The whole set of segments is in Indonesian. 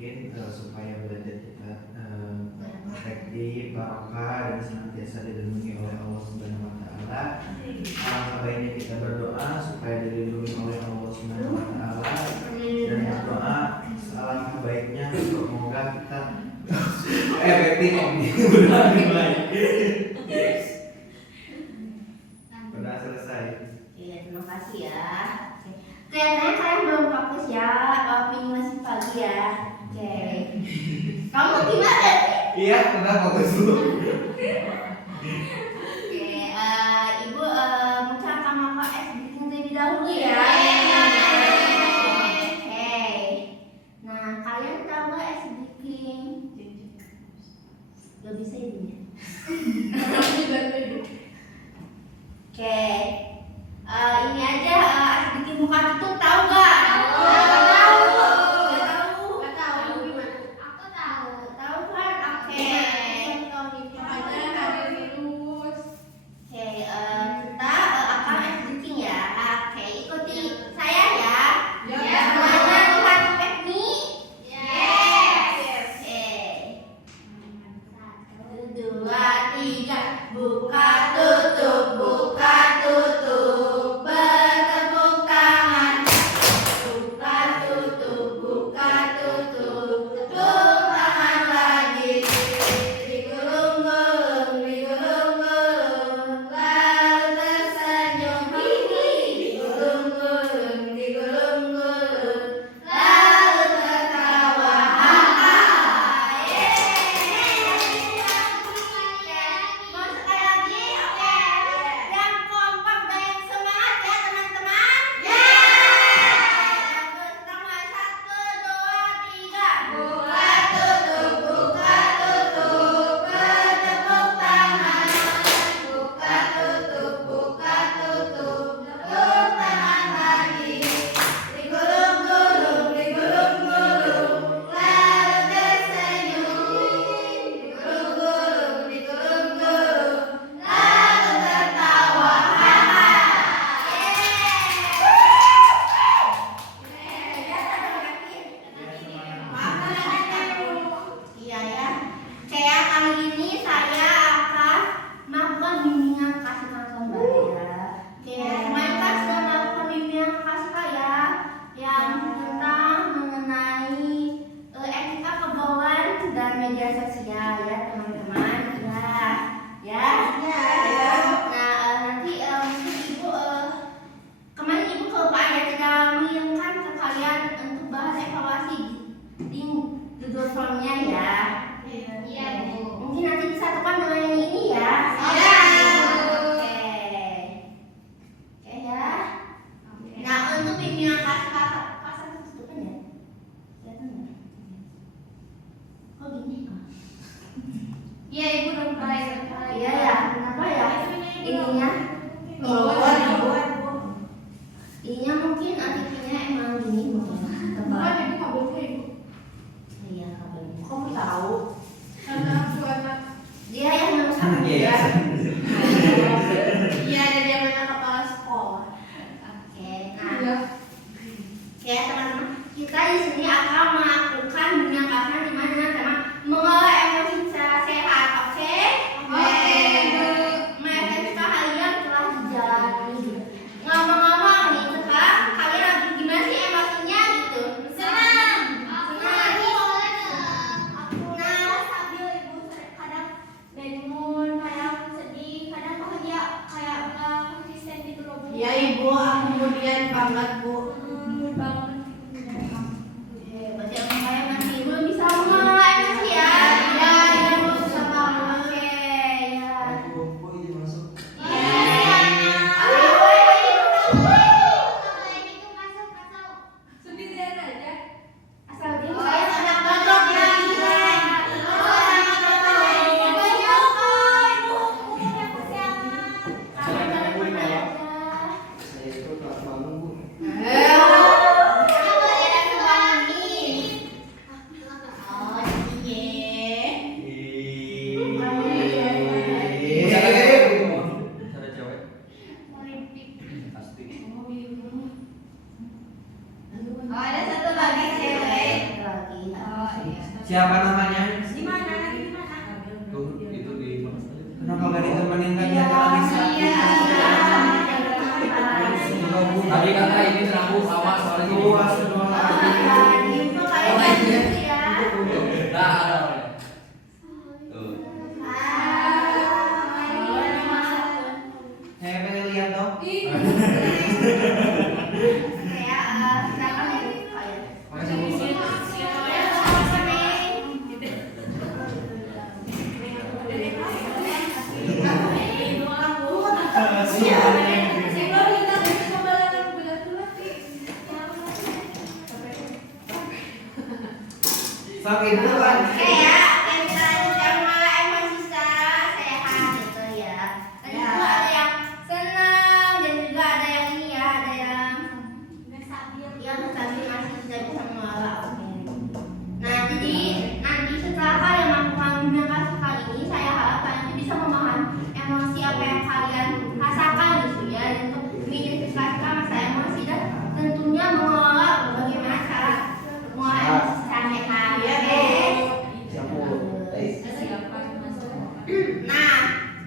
mungkin supaya belajar kita efektif, barokah, dan senantiasa dilindungi oleh Allah Subhanahu Wa Taala. Alangkah baiknya kita berdoa supaya dilindungi oleh Allah Subhanahu Wa Taala, dan berdoa alangkah baiknya semoga kita efektif berdoa dimulai. Sudah selesai. Iya, terima kasih ya. Oke. Kelihatannya kalian belum fokus ya, ini masih pagi ya. Oke. Kamu gimana? Iya, udah fokus dulu. Oke, Ibu mungkin akan melakukan es bikin terlebih dahulu ya. Oke. Nah, kalian tahu nggak es bikin? Gak bisa ibunya. Oke, ini aja es bikin muka tutup, tahu nggak? Kita di sini akan melakukan bimbingan kasar dengan tema mengelola emosi secara sehat, oke? Siapa namanya? Di mana? Di mana? Tuh, itu di mana? Kenapa gak ditemenin kan dia lagi sakit? Tadi kakak ini aku sama soalnya gini. Dua sedua lagi. Itu kayak gitu ya. Nah, ada orangnya. Tuh. Saya pengen lihat dong. Sakit beneran. Nah, jadi nanti setelah kalian melakukan gerakan sekali ini, saya harap kalian bisa memahami emosi apa yang kalian rasakan gitu ya, untuk mengidentifikasikan masalah emosi dan tentunya mengelola bagaimana cara mengelola emosi secara sehat. Nah,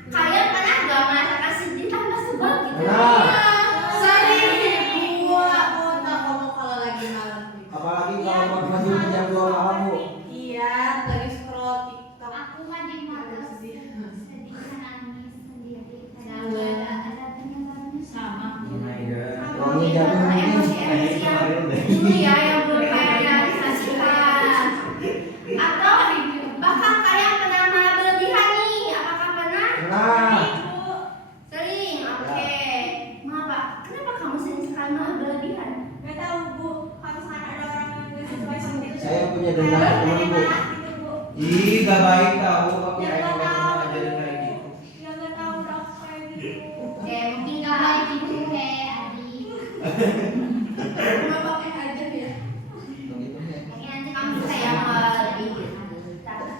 kalian pernah nggak merasakan sedih tanpa sebab gitu? Pernah. Apalagi kalau maju jam 2 malam, Bu. Iya, lagi scroll TikTok. Aku mah di mana sedih nangis sendiri. Ada penyebabnya sama. Oh my god. Wangi jatuh nangis. Emosi yang dulu ya yang belum kalian realisasikan. Atau bahkan kalian pernah marah berlebihan nih? Apakah pernah? Nah, Sering. Oke. Mengapa? Kenapa kamu sering sekali marah berlebihan? Gak tahu Bu, kalau misalkan ada orang yang gak sesuai sama diri saya punya dendam ke teman, Bu. gitu Bu. Ih, gak baik tau kamu Ya kayak gak tahu. ngajarin kayak gitu. Ya gak tahu udah kayak gitu. Oke, mungkin gak baik gitu kayak Adi. Kenapa kayak aja ya? Begitu ya. Mungkin nanti kamu bisa yang lebih gitu.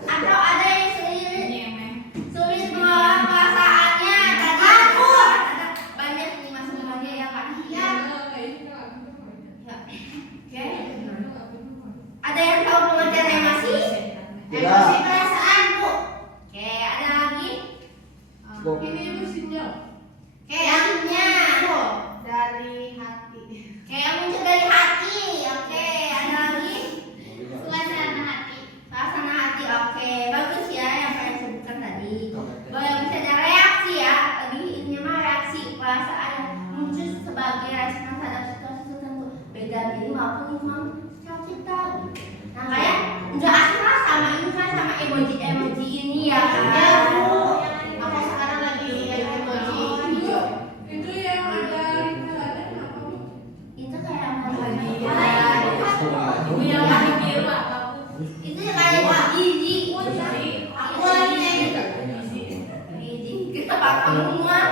Atau ada yang sulit mengelola perasaannya tadi. Ada banyak nih masukannya ya Kak. Ya. Ya. Oke. Ada yang tahu pengertian emosi? Tidak. Emosi perasaan, Bu. Oke, ada lagi? Bu. Kayak artinya. Dari hati. Kayak muncul dari hati. Oke, ada lagi? Suasana hati. Suasana hati. Oke, bagus ya yang kalian sebutkan tadi. Boleh bisa ada reaksi ya. Lebih ini mah reaksi perasaan yang muncul sebagai respon terhadap situasi tertentu. Beda diri maupun lingkungan secara kita. Nah, kalian nggak asal sama ini kan sama emoji-emoji ini ya kan? Ya Bu, aku sekarang lagi emoji hijau. Itu yang ada ringkasannya apa Bu? Itu kayak apa? Ibu yang warna biru apa Bu? Itu kayak gizi. Aku lagi kayak gitu. Gizi. Kenapa kamu mah?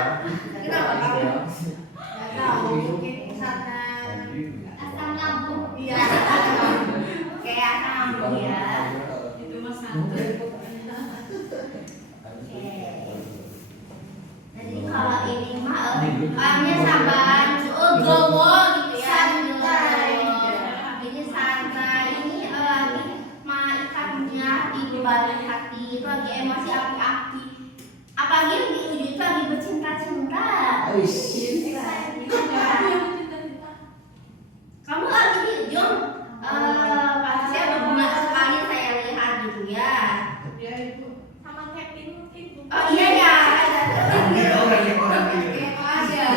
Kenapa kamu? Gak tahu, mungkin karena Asam lambung. iya. Kayak asam lambung ya. Itu mah santai. Oke. Jadi kalau ini mah orangnya sabar, gowo gitu ya. Santai. Ini santai. Ini lagi ikannya di balik hati itu lagi emosi api-api. Apalagi di ujung itu lagi bercinta-cinta. Ais. Kamu lagi di ujung pasnya berbunga sekali saya lihat gitu ya. Ya Ibu. Sama Kevin mungkin Bu. Oh iya ya. Orang yang orang ini. Ada.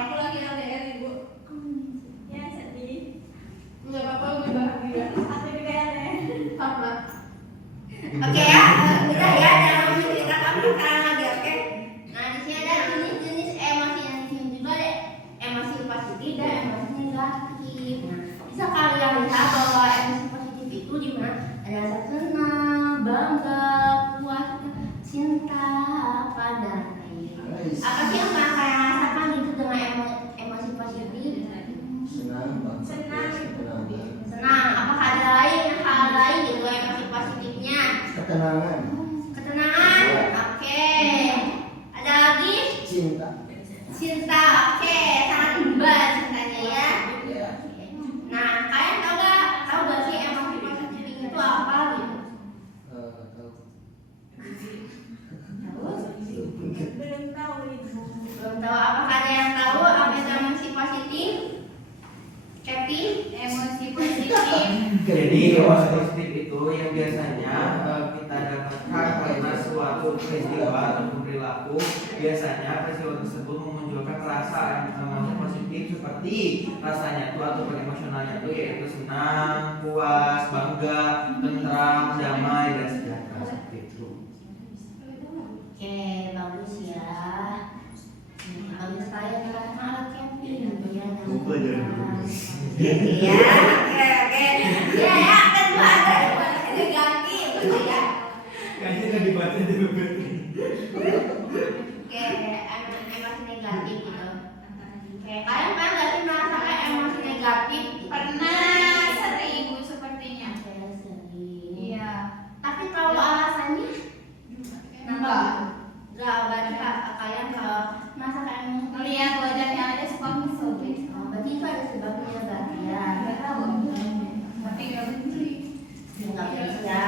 Aku lagi LDR Ibu. Ya sedih. Enggak apa-apa lebih bahagia. Aku juga ya deh. Sama. Oke ya, udah ya, jangan cerita kamu sekarang lagi, oke? Nah di sini ada jenis-jenis emosi yang di sini juga ada emosi positif dan emosi negatif. Nah, bisa kalian lihat bahwa emosi positif itu di mana ada rasa senang, bangga, puas, cinta, apa dan lain. Ais. Apa sih yang pernah kalian rasakan gitu dengan emosi positif? Senang, Bang. Senang. Senang. Senang. Apakah ada hal lain gitu emosi positifnya? Ketenangan. Ketenangan, oke. Ada lagi? Cinta. Cinta, oke. Sangat mbak cintanya ya. Ya. Nah, kalian tahu gak sih emosi positif Jadi emosi positif itu yang biasanya kita dapatkan karena suatu peristiwa atau perilaku. Biasanya peristiwa tersebut memunculkan perasaan emosi positif seperti rasanya tuh atau emosionalnya tuh yaitu senang, puas, bangga, tentram, damai dan sejahtera seperti itu. Oke, bagus ya. Bagus sekali menerapkan alat camping gitu ya. Lupa jangan. Iya, oke. Ya, kedua ada negatif gitu ya. Kayaknya nggak dibaca di buku. Oke, emosi negatif gitu. Oke, kalian pernah nggak sih merasakan emosi negatif? Pernah sering sepertinya. Oke, sering. Iya. Tapi kalau alasannya Enggak. Enggak, berarti kalian kalau merasakan emosi Melihat wajahnya aja suka kesel. berarti itu ada sebabnya berarti ya. Enggak tahu. Tapi enggak benci. Enggak bisa ya.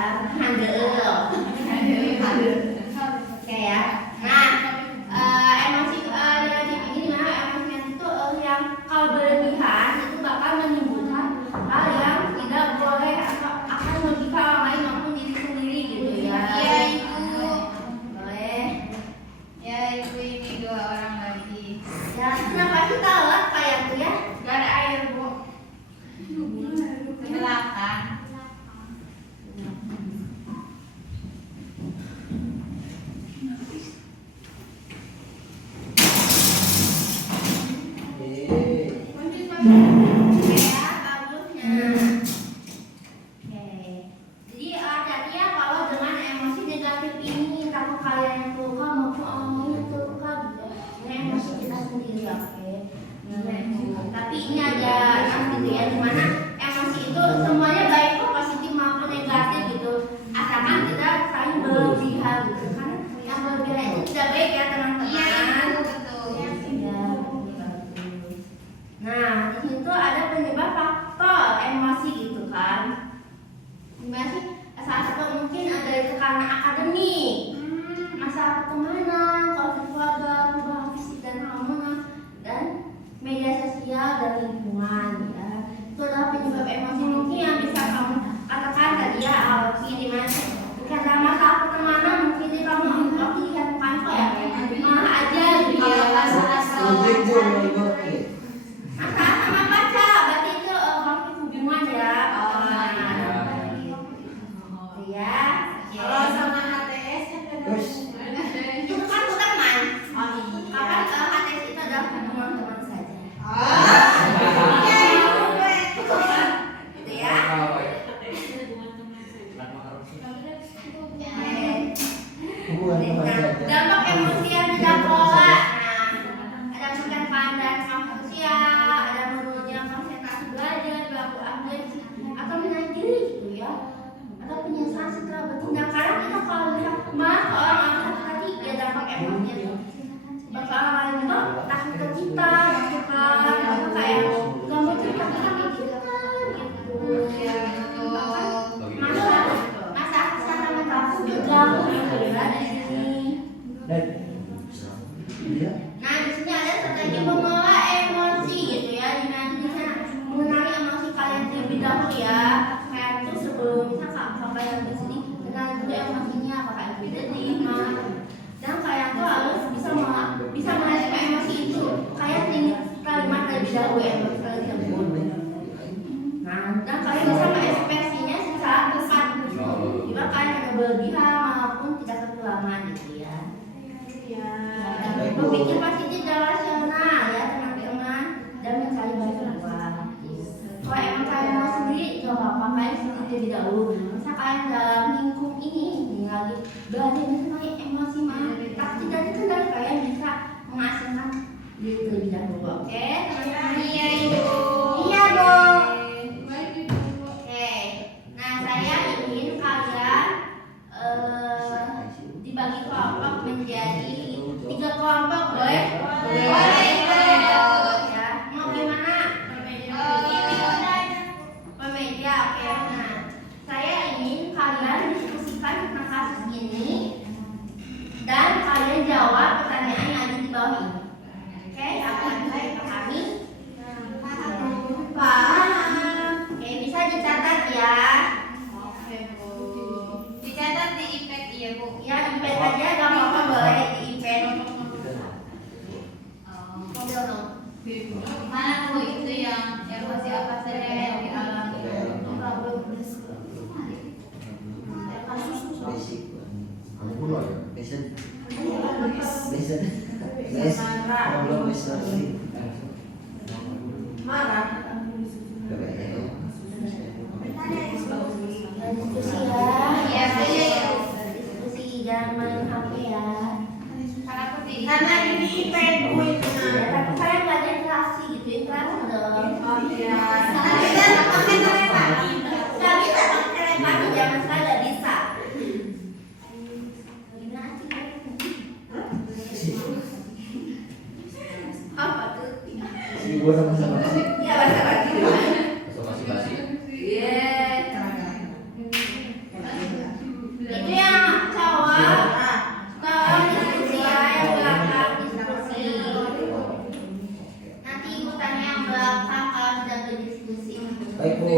Oke ya. Nah, emosi negatif ini gimana? Emosinya itu yang kalau berlebihan itu bakal menimbulkan hal yang tidak boleh atau akan merugikan orang lain maupun diri sendiri gitu ya. Iya, Ibu. Boleh. Ya, Ibu ini 2 orang lagi. Ya, kenapa sih telat kayak tuh ya? Gak ada air, Bu. Ke belakang. Oke ya, bagusnya. Oke. Jadi hati-hati ya kalau dengan emosi negatif ini, takut kalian terluka maupun orang lain terluka gitu. Ini emosi kita sendiri, oke. Tapi ini ada gitu ya, dimana emosi itu semuanya baik kok, positif maupun negatif gitu. Asalkan kita saling berlebihan gitu. Karena yang berlebihan itu tidak baik ya teman-teman. Iya, Ibu, betul. Ya, bagus. Nah, di situ ada penyebab faktor emosi gitu kan. Gimana sih? Salah satu mungkin ada tekanan akademik, masalah pertemanan, konflik keluarga, perubahan fisik dan hormonal, dan media sosial dan lingkungan ya. Itu adalah penyebab emosi mungkin yang bisa kamu katakan tadi ya, awalnya di mana karena masalah pertemanan mungkin dia kamu waktu lihat kantor ya, malah aja gitu ya. Masalah sama pacar, berarti itu konflik hubungan ya. Ya. Kalau sama HTS Itu kan teman. Kapan HTS itu adalah teman-teman saja. Gitu ya. Dampak emosi yang tidak kelola. Nah, ada menekan dan sosial, ada menurunnya konsentrasi belajar, berlaku agresi, atau menarik diri gitu ya, atau penyesalan setelah bertindak. Karena kita kalau lihat malah ke orang sakit hati ya dampak emosinya tuh. Bagi orang lain itu takut ke kita, gitu kan, atau kayak gak mau cerita kita ke kita, gitu. Bahkan masa kesehatan mental pun juga gitu ya di sini. Nah, di sini ada strategi mengelola emosi gitu ya. Di mana bisa mengenali emosi kalian terlebih dahulu ya. Kayak itu sebelum misalkan kalau kalian di sini kenali dulu emosinya, apakah itu sedih, marah. Dan kalian tuh harus bisa merespon emosi itu. Kayak kalimat terlebih dahulu emosi kalian tersebut. Nah, dan kalian bisa mengekspresinya secara tepat. Jika kalian ada berlebihan maupun tidak kekurangan gitu ya. Berpikir positif dan rasional ya teman-teman, dan mencari bantuan. Kalau emang kalian mau sendiri, gak apa-apa, kalian sendiri terlebih dahulu. Misal kalian dalam lingkup ini lagi belajar mengenai emosi mana, tapi tidak dikendali, kalian bisa mengasingkan diri terlebih dahulu. Oke, teman-teman. Iya, Ibu. Iya, Bu. Baik, Ibu. Oke, nah saya ingin kalian dibagi kelompok menjadi 3 kelompok, boleh? Boleh. Ya, mau gimana? Media, oke. Nah, saya ingin kalian diskusikan tentang kasus ini dan kalian jawab pertanyaan yang ada di bawah ini. Oke, apa yang bisa dipahami? Paham. Oke, bisa dicatat ya. Oke, Bu. Dicatat di iPad iya, Bu. Ya, iPad aja gak apa-apa, boleh di iPad. Mana Bu itu yang emosi apa saja yang dialami? Basic. Basic. Problem listening. Marah. Diskusi ya. Iya, saya. Diskusi jangan main HP ya. Karena ini iPad Bu itu. Ya, tapi saya belajar interaksi gitu, interaksi dong. Oh iya. Kita pakai telepati. Gak bisa pakai telepati, zaman sekarang gak bisa. Apa tuh? Si gua sama-sama sih. Iya, bahasa basi. Basa-basi. Itu yang cowok. Cowok diskusi ya, yang belakang diskusi. Nanti ibu tanya yang belakang kalau sudah berdiskusi. Baik, Bu.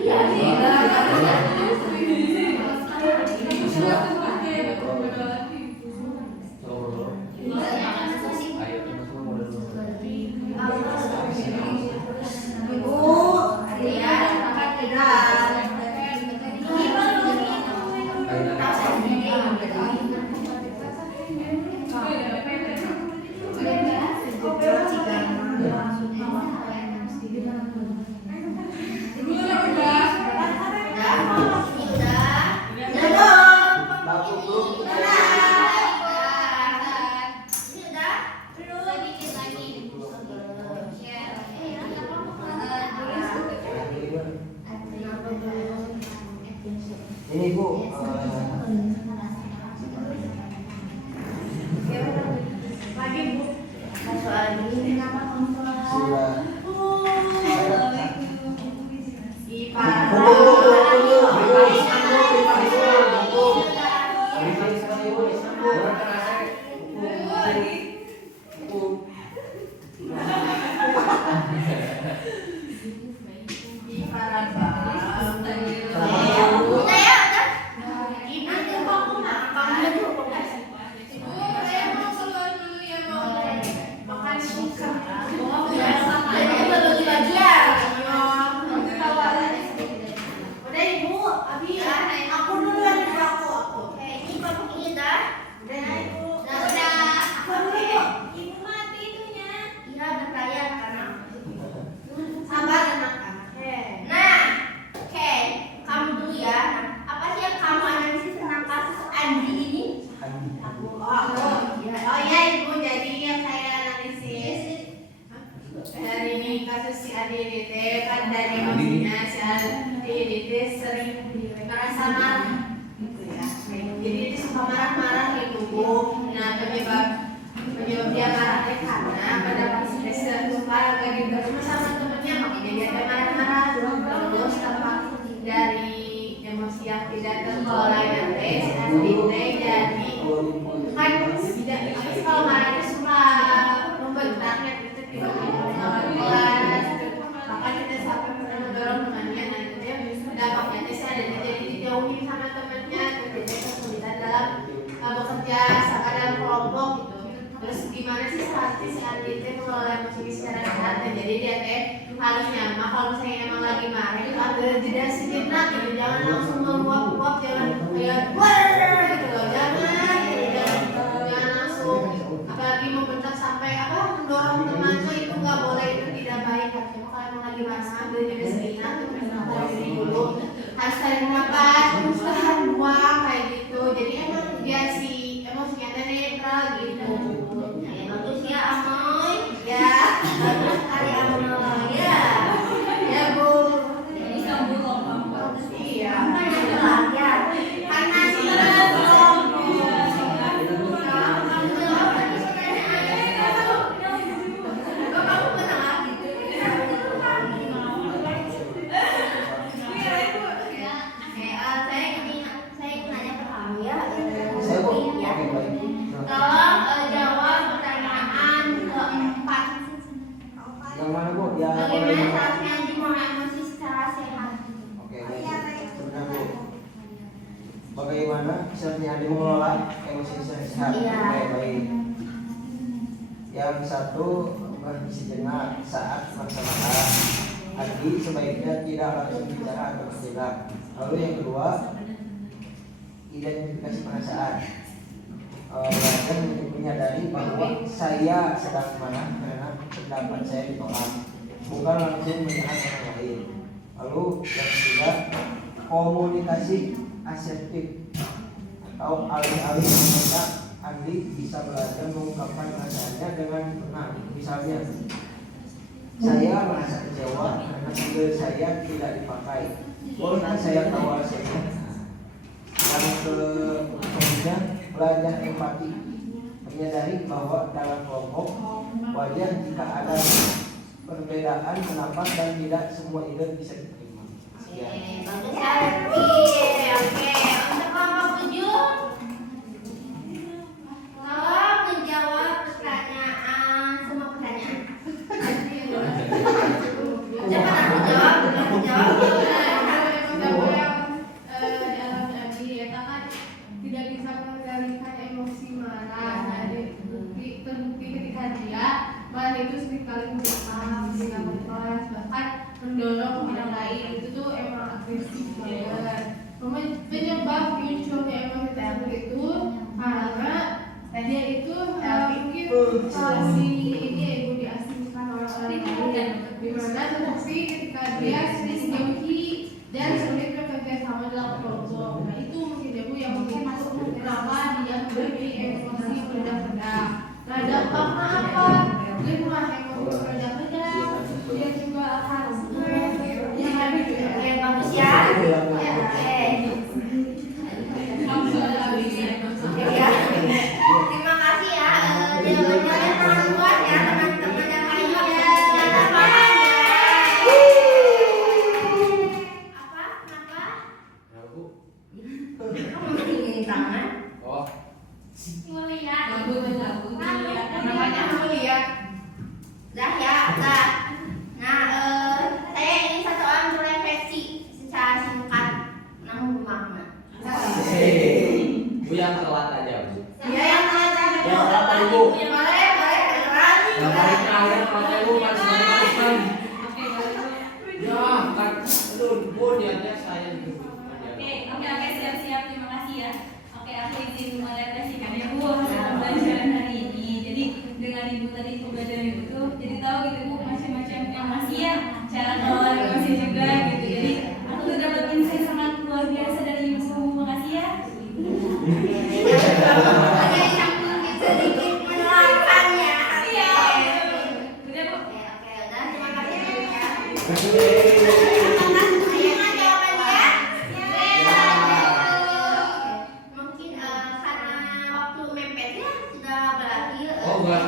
Iya, Ini Bu, Lagi Bu. sudah. Kasus si ADDT kan dari emosinya si ADDT sering merasa marah gitu ya. Jadi dia suka marah-marah gitu Bu. Nah penyebab dia marahnya karena pada pas suka lagi bertemu sama temennya makanya dia ada marah-marah. Terus apa dari emosi yang tidak terkelola nanti si ADDT jadi kan tidak kalau marahnya suka membentaknya gitu tiba-tiba kelas makanya dia sampai pernah mendorong temannya dan dia dampaknya dia ada jadi dijauhin sama temannya terjadi kesulitan dalam bekerja sama dalam kelompok gitu. Terus gimana sih strategi si Andi itu mengelola emosi secara sehat dan jadi dia harus nyaman kalau misalnya emang lagi marah itu ada jeda sejenak gitu, jangan langsung menguap-uap, jangan kayak gitu loh, jangan langsung apalagi membentak sampai mendorong temannya itu nggak boleh, itu tidak baik. Harusnya kalau emang lagi marah ambil jeda sejenak terus tahan diri dulu, harus tarik nafas terus tahan buang kayak gitu, jadi emang biar si emosinya netral gitu. Bagus ya Amoy. Ya, Bagus sekali Amoy. Ya. ya Bu. Jadi kamu ngomong. Iya. Apa yang telah ya? Karena sih belum. Saya ingin nanya ke kamu ya. Saya Bu. Ya. Oke, baik. Tolong jawab jadi mengelola emosi sehat Iya. baik-baik. Yang satu, berhenti sejenak saat masalah. Hati sebaiknya tidak langsung bicara atau bergerak. Lalu yang kedua, identifikasi perasaan. Belajar menyadari bahwa saya sedang marah karena pendapat saya ditolak, bukan langsung menyerang orang lain. Lalu yang ketiga, komunikasi asertif atau alih-alih meminta, Andi bisa belajar mengungkapkan perasaannya dengan benar. Misalnya, saya merasa kecewa karena mobil saya tidak dipakai. Bolehkah saya tahu alasannya? Yang ketiga, belajar empati, menyadari bahwa dalam kelompok wajar jika ada perbedaan pendapat dan tidak semua ide bisa diterima. Sekian. Bagus ya, Rifki. Oke, untuk kelompok 7 tolong menjawab pertanyaan, semua pertanyaan. Cepat aku jawab, aku jawab. Tidak bisa mengendalikan emosi marah. Jadi terbukti ketika dia marah itu seringkali menyerang, tidak membalas, bahkan mendorong orang lain. Itu tuh emang agresif banget. Penyebab munculnya emosi tersebut itu karena dia itu mungkin si ini ibu diasingkan orang lain, dimana terbukti ketika dia sering dijauhi dan sulit bekerja sama dalam kelompok. Nah itu mungkin ibu yang mungkin masuk kenapa dia menjadi emosi meledak-ledak. Nah dampaknya apa? Dia mulai emosi meledak-ledak, dia juga akan yang lebih Oke, bagus ya. Oke. Ya. Terima kasih ya. Jawabannya sangat luas ya teman-teman yang lain sudah paham ya. Apa? Kenapa? Ya, Bu. Kamu begini tangan? Oh, Melihat. namanya melihat. Dah ya, dah. Nah, saya ingin satu orang berefleksi secara singkat namun bermakna. Bu yang telat aja, Bu. Ya, yang tadi. Yang berapa, Ibu? Boleh, boleh. Yang paling terakhir kalau Bu masih kan. Ya, kan aduh, Bu niatnya saya gitu. Oke, siap-siap, terima kasih ya. Oke, aku izin merefleksikan ya Bu hasil pembelajaran hari ini. Jadi dengan Ibu tadi pembelajaran Ibu tuh jadi tahu gitu Bu macam-macam emosi ya, cara kelola emosi juga gitu. Jadi aku tuh dapat insight sangat luar biasa dari Ibu. Makasih ya. Ada yang sedikit menerangkan ya. Iya. Udah Bu. Oke, udah terima kasih ya. Kasih. Ayo jawabannya. Mungkin karena waktu mepetnya sudah berakhir. Oh, enggak.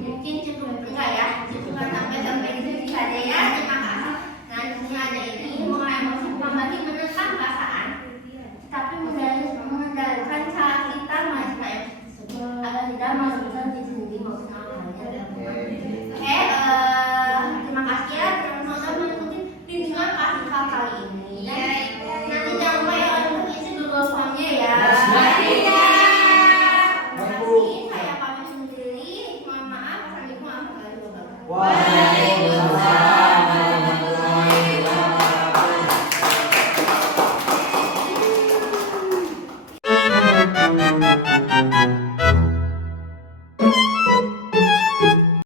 Mungkin cukup enggak ya? Cukup sampai di sini saja ya. Terima kasih. Nantinya ada ini mengenai emosi bukan berarti menekan perasaan, tapi mengendalikan cara kita merespon emosi tersebut agar tidak masukkan diri sendiri maupun orang lain. Oke, terima kasih ya teman-teman sudah mengikuti bimbingan kasih kali ini. Nanti jangan lupa ya untuk isi Google Form-nya ya. Terima kasih. Saya pamit sendiri. Mohon maaf. Assalamualaikum warahmatullahi wabarakatuh. Wah.